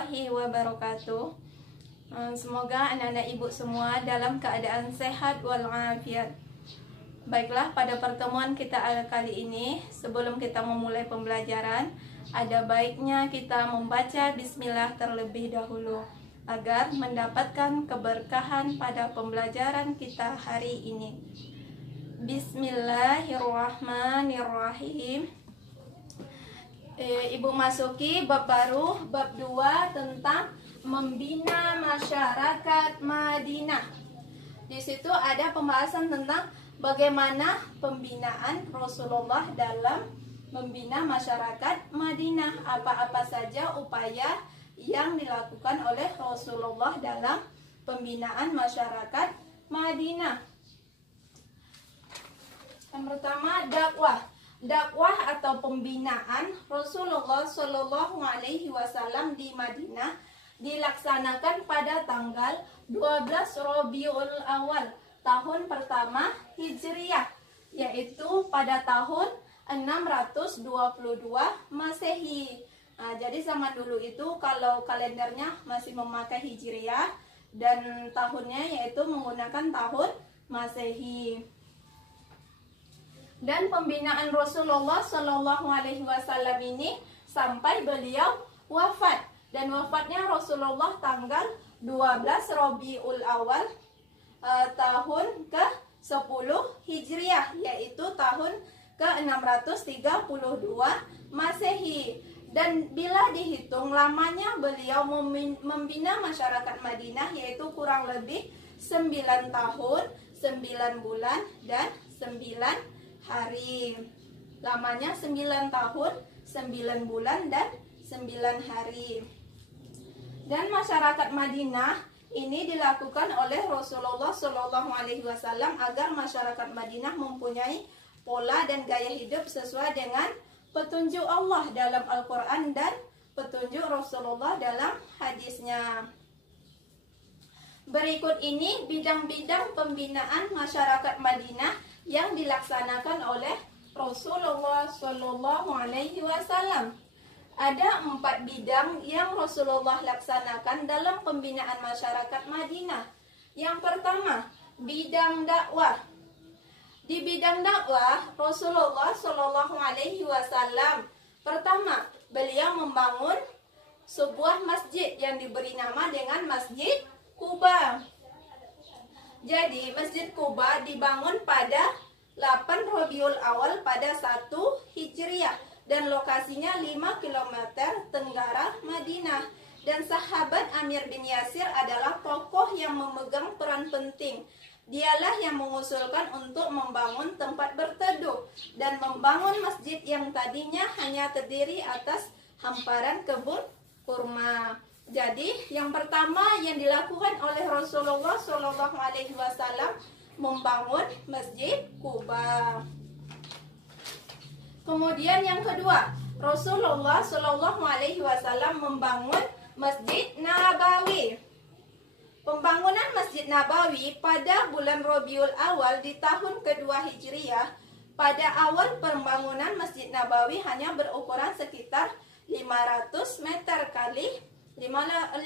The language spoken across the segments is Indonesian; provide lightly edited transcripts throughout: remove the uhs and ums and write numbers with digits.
warahmatullahi wabarakatuh. Semoga anak-anak ibu semua dalam keadaan sehat walafiat. Baiklah, pada pertemuan kita kali ini, sebelum kita memulai pembelajaran, ada baiknya kita membaca bismillah terlebih dahulu agar mendapatkan keberkahan pada pembelajaran kita hari ini. Bismillahirrahmanirrahim. Ibu masuki bab baru, bab 2 tentang membina masyarakat Madinah. Di situ ada pembahasan tentang bagaimana pembinaan Rasulullah dalam membina masyarakat Madinah. Apa-apa saja upaya yang dilakukan oleh Rasulullah dalam pembinaan masyarakat Madinah. Yang pertama, dakwah atau pembinaan Rasulullah Shallallahu Alaihi Wasallam di Madinah dilaksanakan pada tanggal 12 Rabiul Awal tahun pertama Hijriah, yaitu pada tahun 622 Masehi. Nah, jadi zaman dulu itu kalau kalendernya masih memakai Hijriah dan tahunnya yaitu menggunakan tahun Masehi. Dan pembinaan Rasulullah Shallallahu Alaihi Wasallam ini sampai beliau wafat, dan wafatnya Rasulullah tanggal 12 Rabiul Awal tahun ke-10 Hijriah, yaitu tahun ke-632 Masehi. Dan bila dihitung lamanya beliau membina masyarakat Madinah yaitu kurang lebih 9 tahun, 9 bulan, dan 9 hari. Lamanya 9 tahun, 9 bulan, dan 9 hari. Dan masyarakat Madinah ini dilakukan oleh Rasulullah Shallallahu Alaihi Wasallam agar masyarakat Madinah mempunyai pola dan gaya hidup sesuai dengan petunjuk Allah dalam Al-Quran dan petunjuk Rasulullah dalam hadisnya. Berikut ini bidang-bidang pembinaan masyarakat Madinah yang dilaksanakan oleh Rasulullah Shallallahu Alaihi Wasallam. Ada 4 bidang yang Rasulullah laksanakan dalam pembinaan masyarakat Madinah. Yang pertama, bidang dakwah. Di bidang dakwah, Rasulullah Shallallahu Alaihi Wasallam pertama, beliau membangun sebuah masjid yang diberi nama dengan Masjid Quba. Jadi Masjid Quba dibangun pada 8 Rabiul Awal pada 1 Hijriah dan lokasinya 5 km tenggara Madinah. Dan sahabat Amir bin Yasir adalah tokoh yang memegang peran penting. Dialah yang mengusulkan untuk membangun tempat berteduh dan membangun masjid yang tadinya hanya terdiri atas hamparan kebun kurma. Jadi yang pertama yang dilakukan oleh Rasulullah Shallallahu Alaihi Wasallam membangun Masjid Quba. Kemudian yang kedua, Rasulullah Shallallahu Alaihi Wasallam membangun Masjid Nabawi. Pembangunan Masjid Nabawi pada bulan Rabiul Awal di tahun kedua Hijriah. Pada awal pembangunan Masjid Nabawi hanya berukuran sekitar 500 meter kali 500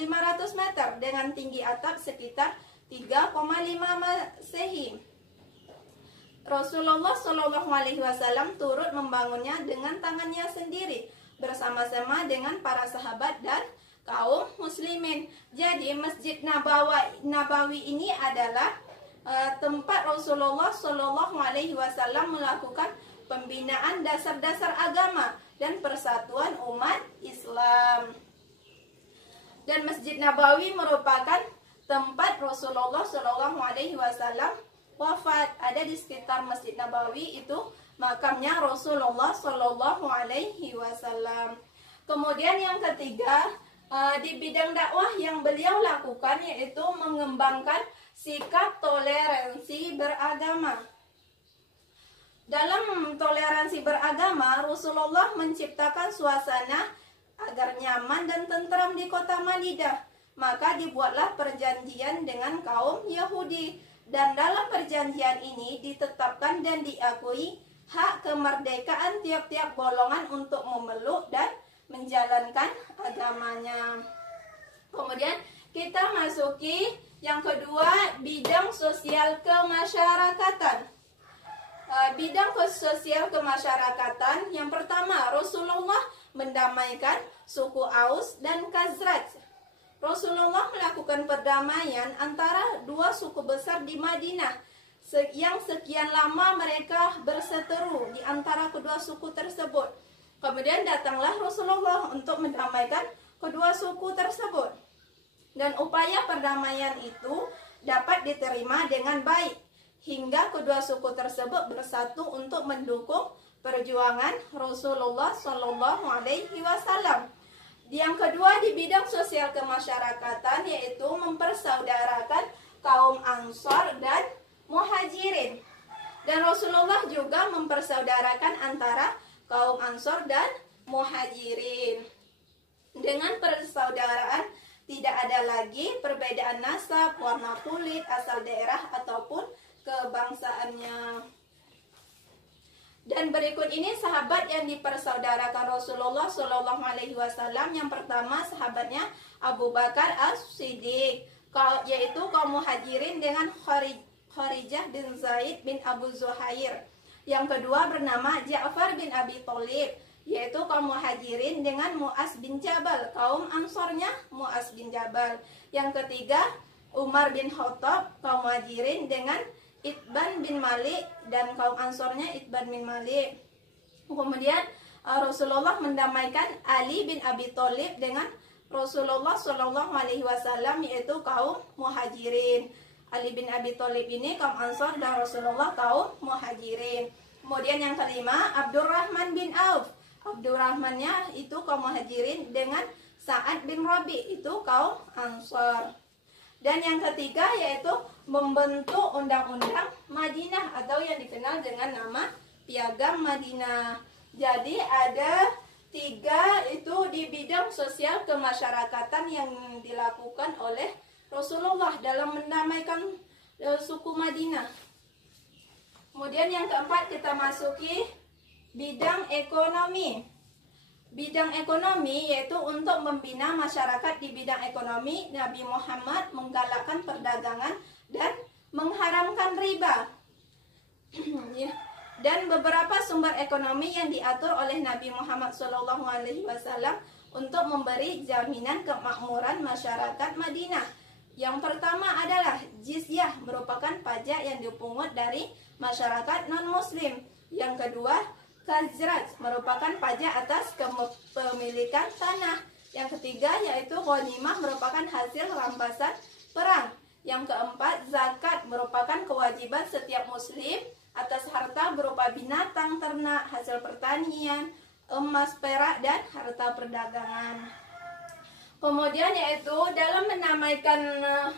meter dengan tinggi atap sekitar 3,5 Masehi. Rasulullah Shallallahu Alaihi Wasallam turut membangunnya dengan tangannya sendiri bersama-sama dengan para sahabat dan kaum muslimin. Jadi Masjid Nabawi ini adalah tempat Rasulullah Shallallahu Alaihi Wasallam melakukan pembinaan dasar-dasar agama dan persatuan umat Islam. Dan Masjid Nabawi merupakan tempat Rasulullah Shallallahu Alaihi Wasallam wafat. Ada di sekitar Masjid Nabawi itu makamnya Rasulullah Shallallahu Alaihi Wasallam. Kemudian yang ketiga, di bidang dakwah yang beliau lakukan yaitu mengembangkan sikap toleransi beragama. Dalam toleransi beragama, Rasulullah menciptakan suasana agar nyaman dan tentram di kota Madinah. Maka dibuatlah perjanjian dengan kaum Yahudi. Dan dalam perjanjian ini ditetapkan dan diakui hak kemerdekaan tiap-tiap golongan untuk memeluk dan menjalankan agamanya. Kemudian kita masuki yang kedua, bidang sosial kemasyarakatan. Bidang sosial kemasyarakatan yang pertama, Rasulullah mendamaikan suku Aus dan Khazraj. Rasulullah melakukan perdamaian antara dua suku besar di Madinah yang sekian lama mereka berseteru di antara kedua suku tersebut. Kemudian datanglah Rasulullah untuk mendamaikan kedua suku tersebut. Dan upaya perdamaian itu dapat diterima dengan baik hingga kedua suku tersebut bersatu untuk mendukung perjuangan Rasulullah Shallallahu Alaihi Wasallam. Yang kedua di bidang sosial kemasyarakatan yaitu mempersaudarakan kaum Ansor dan Muhajirin. Dan Rasulullah juga mempersaudarakan antara kaum Ansor dan Muhajirin. Dengan persaudaraan tidak ada lagi perbedaan nasab, warna kulit, asal daerah ataupun kebangsaannya. Dan berikut ini sahabat yang dipersaudarakan Rasulullah Shallallahu Alaihi Wasallam. Yang pertama sahabatnya Abu Bakar As-Siddiq, yaitu kaum Muhajirin dengan Kharijah bin Zaid bin Abu Zuhair. Yang kedua bernama Ja'far bin Abi Thalib, yaitu kaum Muhajirin dengan Mu'az bin Jabal, kaum Ansornya Mu'az bin Jabal. Yang ketiga Umar bin Khattab, kaum Muhajirin dengan Itban bin Malik dan kaum Ansornya Itban bin Malik. Kemudian Rasulullah mendamaikan Ali bin Abi Thalib dengan Rasulullah Shallallahu Alaihi Wasallam, yaitu kaum Muhajirin. Ali bin Abi Thalib ini kaum Ansor dan Rasulullah kaum Muhajirin. Kemudian yang kelima Abdurrahman bin Auf. Abdurrahmannya itu kaum Muhajirin dengan Sa'ad bin Rabi itu kaum Ansor. Dan yang ketiga yaitu membentuk undang-undang Madinah atau yang dikenal dengan nama Piagam Madinah. Jadi ada tiga itu di bidang sosial kemasyarakatan yang dilakukan oleh Rasulullah dalam mendamaikan suku Madinah. Kemudian yang keempat kita masuki bidang ekonomi. Bidang ekonomi yaitu untuk membina masyarakat di bidang ekonomi. Nabi Muhammad menggalakkan perdagangan dan mengharamkan riba. Dan beberapa sumber ekonomi yang diatur oleh Nabi Muhammad SAW untuk memberi jaminan kemakmuran masyarakat Madinah. Yang pertama adalah jizyah, merupakan pajak yang dipungut dari masyarakat non-muslim. Yang kedua Khazraj, merupakan pajak atas kepemilikan tanah. Yang ketiga yaitu ghanimah, merupakan hasil rampasan perang. Yang keempat zakat, merupakan kewajiban setiap muslim atas harta berupa binatang ternak, hasil pertanian, emas, perak, dan harta perdagangan. Kemudian yaitu dalam menamaikan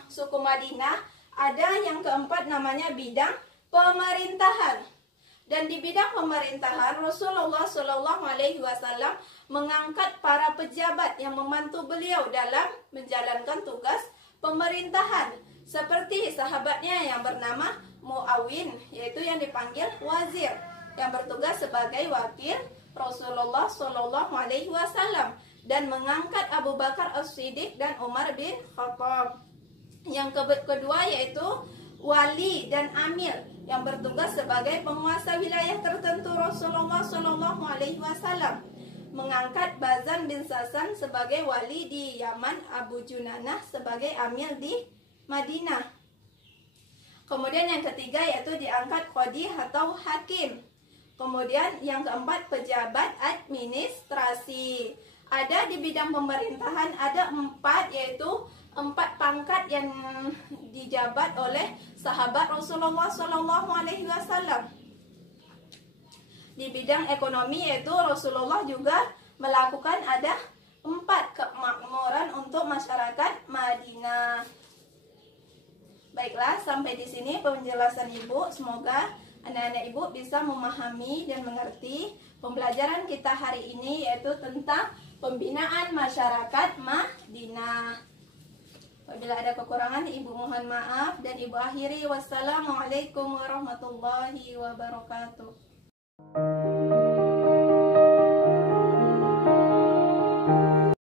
suku Madinah ada yang keempat namanya bidang pemerintahan. Dan di bidang pemerintahan Rasulullah Shallallahu Alaihi Wasallam mengangkat para pejabat yang membantu beliau dalam menjalankan tugas pemerintahan, seperti sahabatnya yang bernama Muawin, yaitu yang dipanggil wazir, yang bertugas sebagai wakil Rasulullah Shallallahu Alaihi Wasallam, dan mengangkat Abu Bakar As-Siddiq dan Umar bin Khattab. Yang kedua yaitu wali dan amir, yang bertugas sebagai penguasa wilayah tertentu. Rasulullah Shallallahu Alaihi Wasallam mengangkat Bazan bin Sasan sebagai wali di Yaman, Abu Junanah sebagai amir di Madinah. Kemudian yang ketiga yaitu diangkat qadhi atau hakim. Kemudian yang keempat pejabat administrasi. Ada di bidang pemerintahan ada empat, yaitu empat pangkat yang dijabat oleh sahabat Rasulullah Shallallahu Alaihi Wasallam. Di bidang ekonomi yaitu Rasulullah juga melakukan ada empat kemakmuran untuk masyarakat Madinah. Baiklah, sampai di sini penjelasan Ibu. Semoga anak-anak Ibu bisa memahami dan mengerti pembelajaran kita hari ini, yaitu tentang pembinaan masyarakat Madinah. Apabila ada kekurangan, Ibu mohon maaf dan Ibu akhiri. Wassalamualaikum warahmatullahi wabarakatuh.